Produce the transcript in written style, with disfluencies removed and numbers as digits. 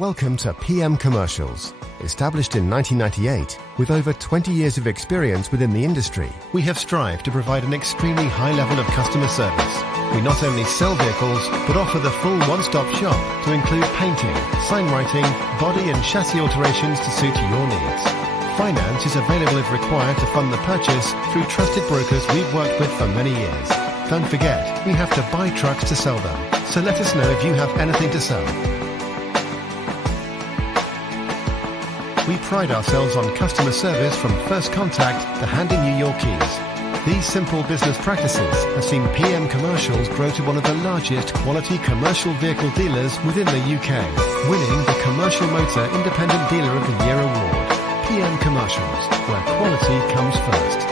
Welcome to PM Commercials. Established in 1998, with over 20 years of experience within the industry, we have strived to provide an extremely high level of customer service. We not only sell vehicles, but offer the full one-stop shop to include painting, sign writing, body and chassis alterations to suit your needs. Finance is available if required to fund the purchase through trusted brokers we've worked with for many years. Don't forget, we have to buy trucks to sell them, so let us know if you have anything to sell. We pride ourselves on customer service from first contact to handing you your keys. These simple business practices have seen PM Commercials grow to one of the largest quality commercial vehicle dealers within the UK, winning the Commercial Motor Independent Dealer of the Year award. PM Commercials, where quality comes first.